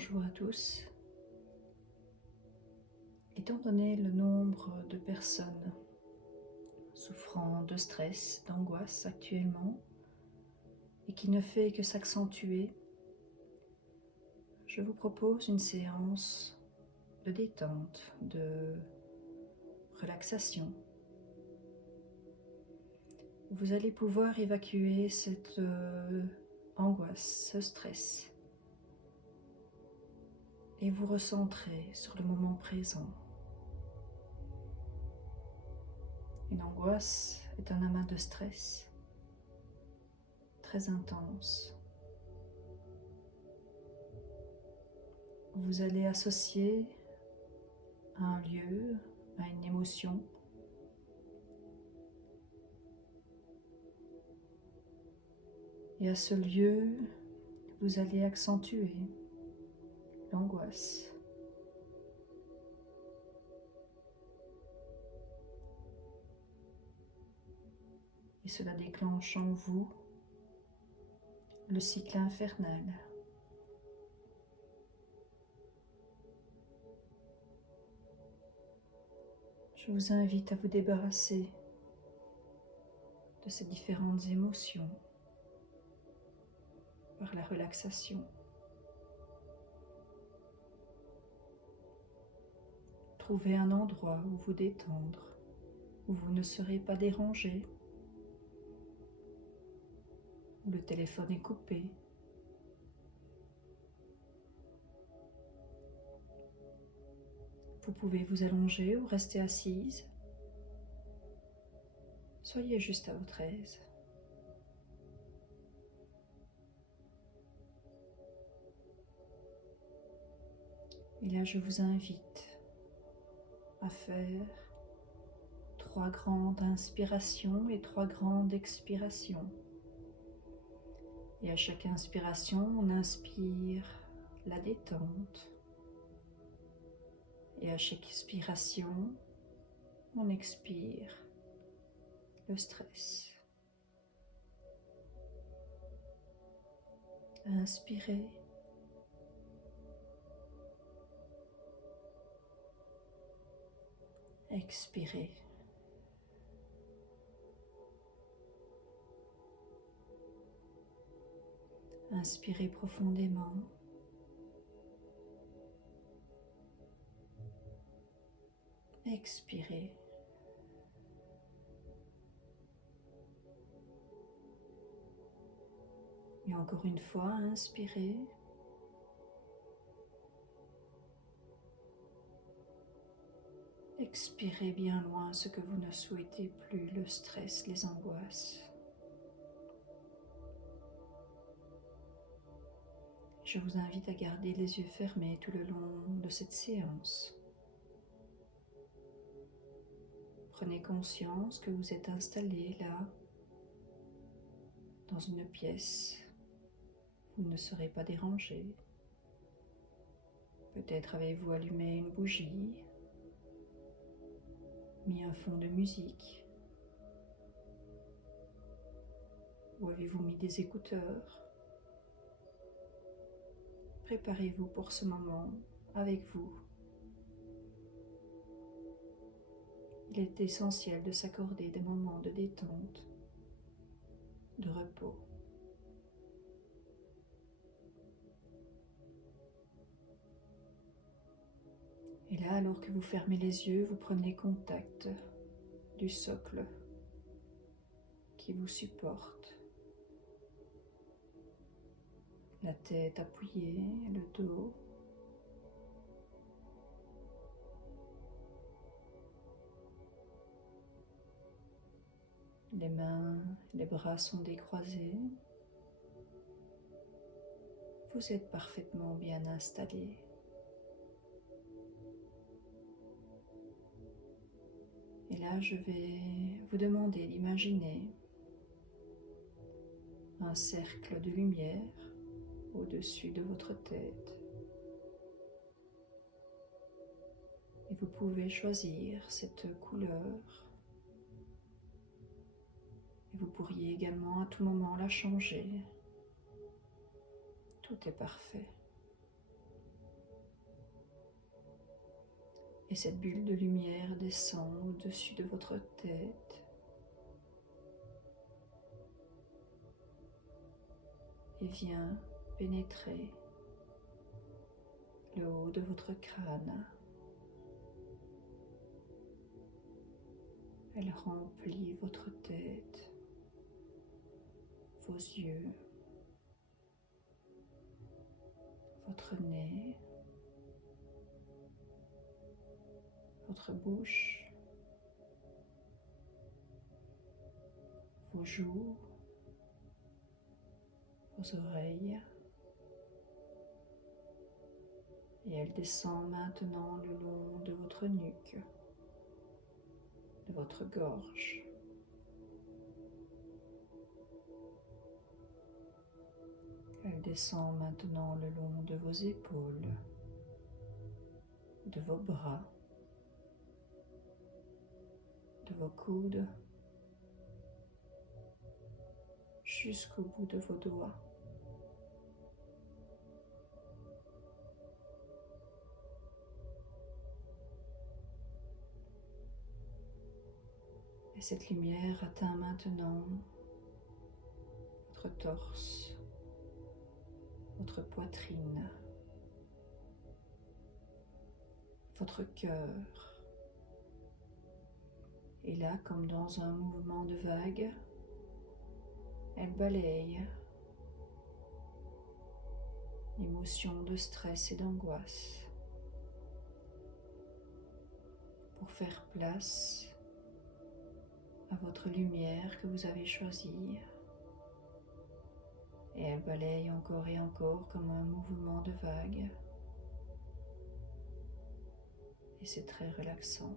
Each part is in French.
Bonjour à tous. Étant donné le nombre de personnes souffrant de stress, d'angoisse actuellement, et qui ne fait que s'accentuer, je vous propose une séance de détente, de relaxation. Vous allez pouvoir évacuer cette angoisse, ce stress, et vous recentrer sur le moment présent. Une angoisse est un amas de stress très intense. Vous allez associer à un lieu, à une émotion, et à ce lieu, vous allez accentuer l'angoisse. Et cela déclenche en vous le cycle infernal. Je vous invite à vous débarrasser de ces différentes émotions par la relaxation. Trouvez un endroit où vous détendre, où vous ne serez pas dérangé, où le téléphone est coupé. Vous pouvez vous allonger ou rester assise. Soyez juste à votre aise. Et là, je vous invite à faire 3 grandes inspirations et 3 grandes expirations. Et à chaque inspiration, on inspire la détente. Et à chaque expiration, on expire le stress. Inspirez. Expirez. Inspirez profondément. Expirez. Et encore une fois, inspirez. Expirez bien loin ce que vous ne souhaitez plus, le stress, les angoisses. Je vous invite à garder les yeux fermés tout le long de cette séance. Prenez conscience que vous êtes installé là, dans une pièce. Vous ne serez pas dérangé. Peut-être avez-vous allumé une bougie, mis un fond de musique, ou avez-vous mis des écouteurs. Préparez-vous pour ce moment avec vous. Il est essentiel de s'accorder des moments de détente, de repos. Et là, alors que vous fermez les yeux, vous prenez contact du socle qui vous supporte. La tête appuyée, le dos. Les mains, les bras sont décroisés. Vous êtes parfaitement bien installé. Et là, je vais vous demander d'imaginer un cercle de lumière au-dessus de votre tête. Et vous pouvez choisir cette couleur. Et vous pourriez également à tout moment la changer. Tout est parfait. Et cette bulle de lumière descend au-dessus de votre tête et vient pénétrer le haut de votre crâne. Elle remplit votre tête, vos yeux, votre nez, votre bouche, vos joues, vos oreilles. Et elle descend maintenant le long de votre nuque, de votre gorge. Elle descend maintenant le long de vos épaules, de vos bras, de vos coudes, jusqu'au bout de vos doigts. Et cette lumière atteint maintenant votre torse, votre poitrine, votre cœur. Et là, comme dans un mouvement de vague, elle balaye l'émotion de stress et d'angoisse pour faire place à votre lumière que vous avez choisie. Et elle balaye encore et encore comme un mouvement de vague. Et c'est très relaxant.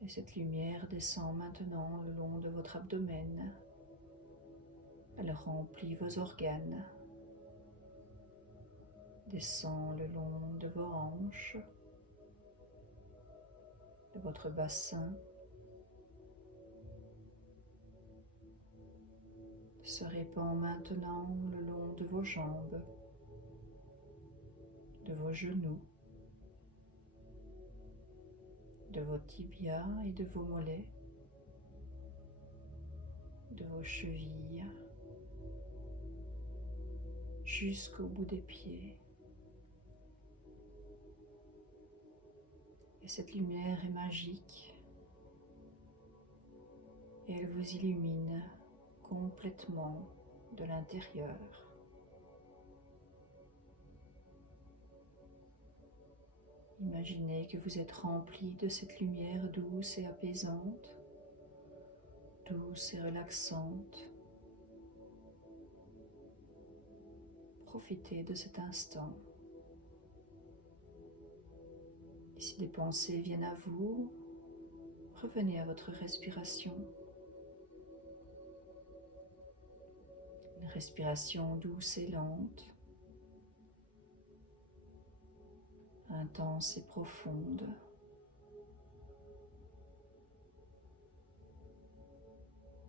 Et cette lumière descend maintenant le long de votre abdomen. Elle remplit vos organes, descend le long de vos hanches, de votre bassin, se répand maintenant le long de vos jambes, de vos genoux, de vos tibias et de vos mollets, de vos chevilles, jusqu'au bout des pieds. Et cette lumière est magique et elle vous illumine complètement de l'intérieur. Imaginez que vous êtes rempli de cette lumière douce et apaisante, douce et relaxante. Profitez de cet instant. Et si des pensées viennent à vous, revenez à votre respiration. Une respiration douce et lente, intense et profonde.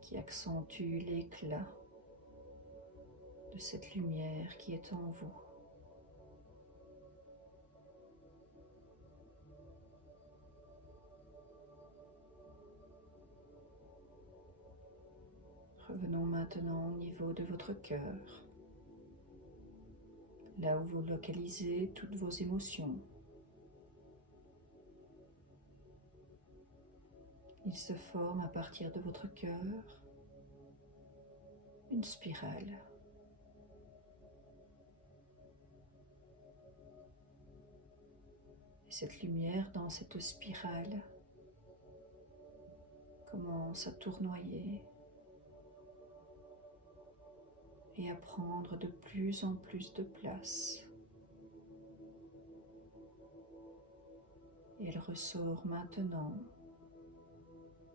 Qui accentue l'éclat de cette lumière qui est en vous. Revenons maintenant au niveau de votre cœur, là où vous localisez toutes vos émotions. Il se forme à partir de votre cœur une spirale. Et cette lumière dans cette spirale commence à tournoyer et à prendre de plus en plus de place. Et elle ressort maintenant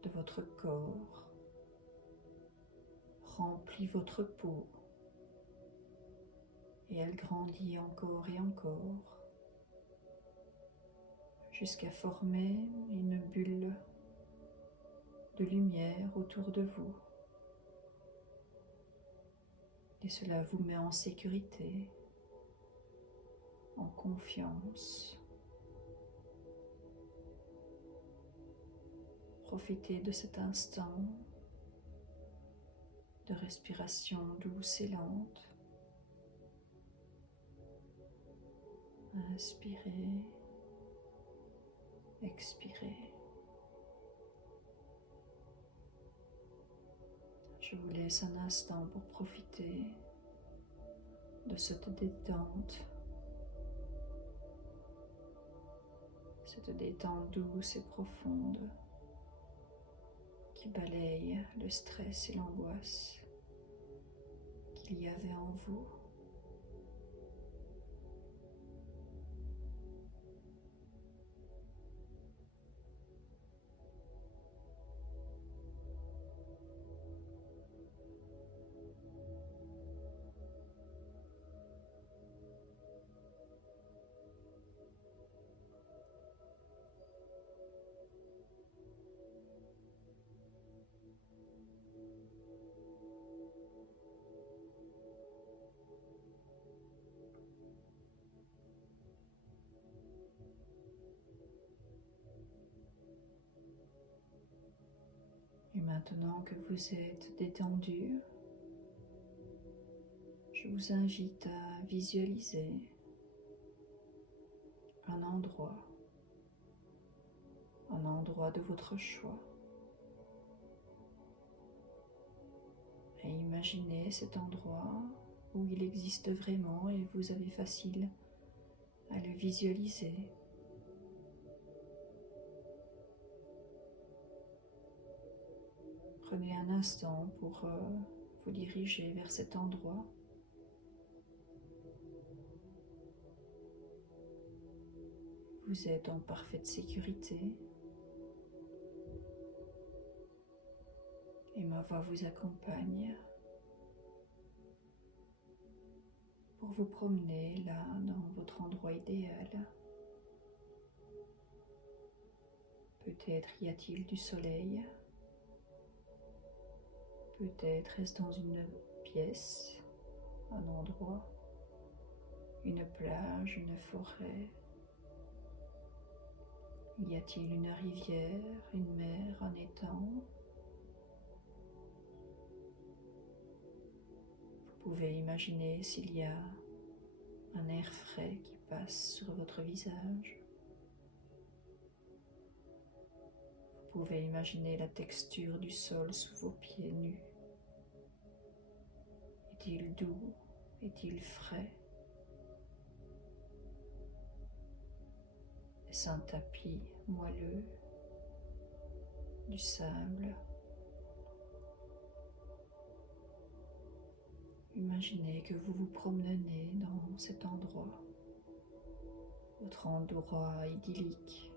de votre corps, remplit votre peau et elle grandit encore et encore jusqu'à former une bulle de lumière autour de vous. Et cela vous met en sécurité, en confiance. Profitez de cet instant de respiration douce et lente. Inspirez, expirez. Je vous laisse un instant pour profiter de cette détente douce et profonde qui balaye le stress et l'angoisse qu'il y avait en vous. Et maintenant que vous êtes détendu, je vous invite à visualiser un endroit de votre choix. Et imaginez cet endroit où il existe vraiment et vous avez facile à le visualiser. Prenez un instant pour vous diriger vers cet endroit. Vous êtes en parfaite sécurité et ma voix vous accompagne pour vous promener là dans votre endroit idéal. Peut-être y a-t-il du soleil, peut-être est-ce dans une pièce, un endroit, une plage, une forêt. Y a-t-il une rivière, une mer, un étang? Vous pouvez imaginer s'il y a un air frais qui passe sur votre visage. Vous pouvez imaginer la texture du sol sous vos pieds nus. Est-il doux? Est-il frais? Est-ce un tapis moelleux? Du sable? Imaginez que vous vous promenez dans cet endroit, votre endroit idyllique.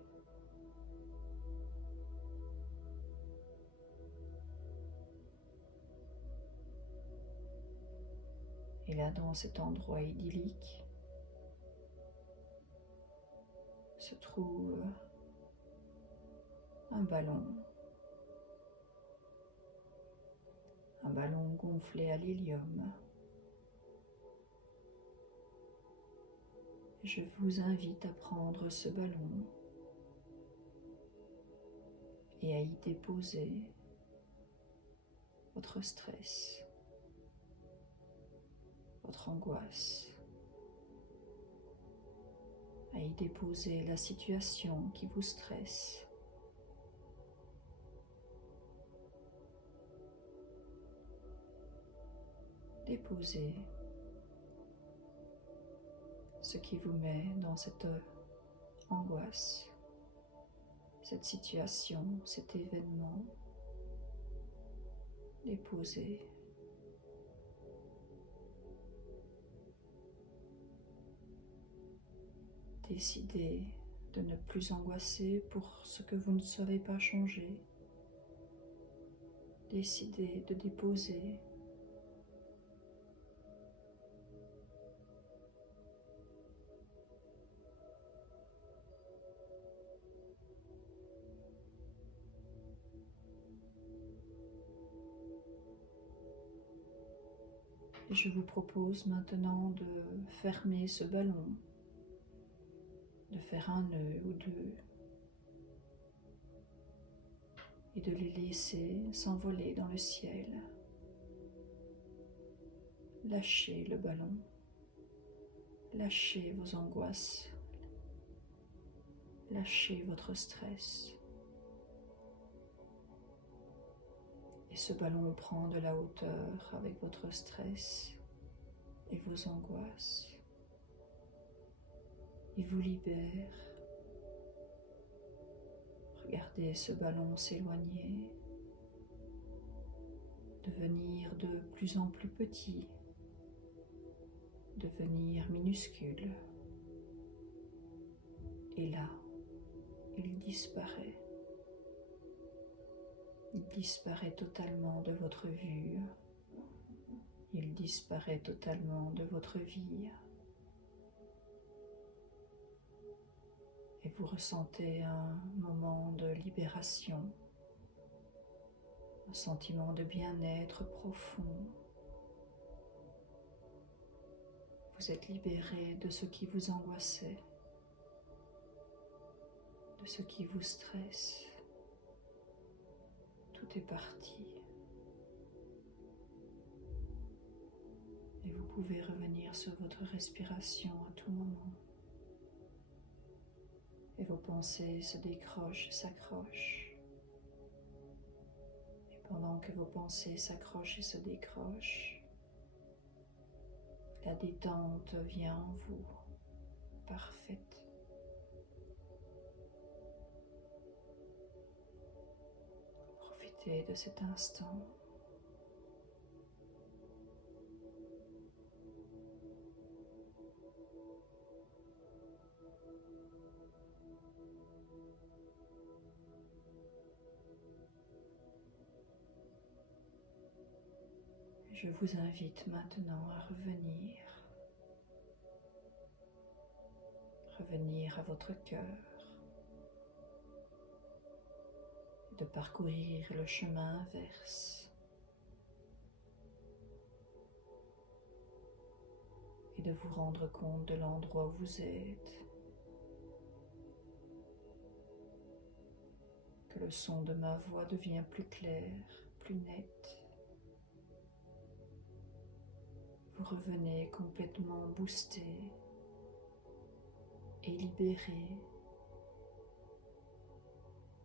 Et là, dans cet endroit idyllique, se trouve un ballon gonflé à l'hélium. Je vous invite à prendre ce ballon et à y déposer votre stress, votre angoisse, à y déposer la situation qui vous stresse. Déposez ce qui vous met dans cette angoisse, cette situation, cet événement. Déposez. Décidez de ne plus angoisser pour ce que vous ne savez pas changer. Décidez de déposer. Et je vous propose maintenant de fermer ce ballon, de faire un nœud ou deux et de les laisser s'envoler dans le ciel. Lâchez le ballon, lâchez vos angoisses, lâchez votre stress. Et ce ballon prend de la hauteur avec votre stress et vos angoisses. Il vous libère. Regardez ce ballon s'éloigner, devenir de plus en plus petit, devenir minuscule. Et là, il disparaît. Il disparaît totalement de votre vue. Il disparaît totalement de votre vie. Et vous ressentez un moment de libération, un sentiment de bien-être profond. Vous êtes libéré de ce qui vous angoissait, de ce qui vous stresse. Tout est parti. Et vous pouvez revenir sur votre respiration à tout moment. Et vos pensées se décrochent, s'accrochent. Et pendant que vos pensées s'accrochent et se décrochent, la détente vient en vous, parfaite. Profitez de cet instant. Je vous invite maintenant à revenir à votre cœur, et de parcourir le chemin inverse et de vous rendre compte de l'endroit où vous êtes, que le son de ma voix devient plus clair, plus net. Vous revenez complètement boosté et libéré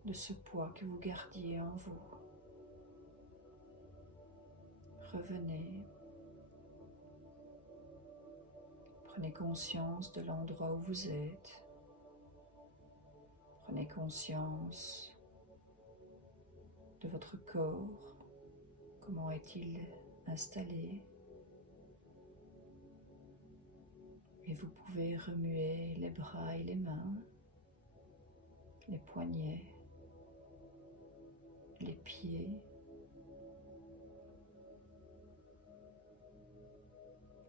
de ce poids que vous gardiez en vous. Revenez. Prenez conscience de l'endroit où vous êtes. Prenez conscience de votre corps. Comment est-il installé? Et vous pouvez remuer les bras et les mains, les poignets, les pieds.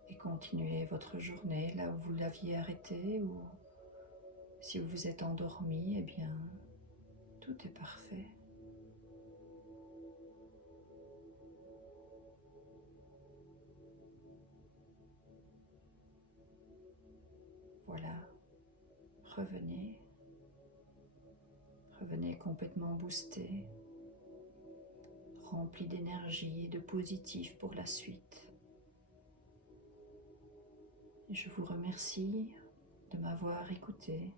Et continuez votre journée là où vous l'aviez arrêté, ou si vous vous êtes endormi, eh bien, tout est parfait. Voilà, revenez. Revenez complètement boosté, rempli d'énergie et de positif pour la suite. Et je vous remercie de m'avoir écouté.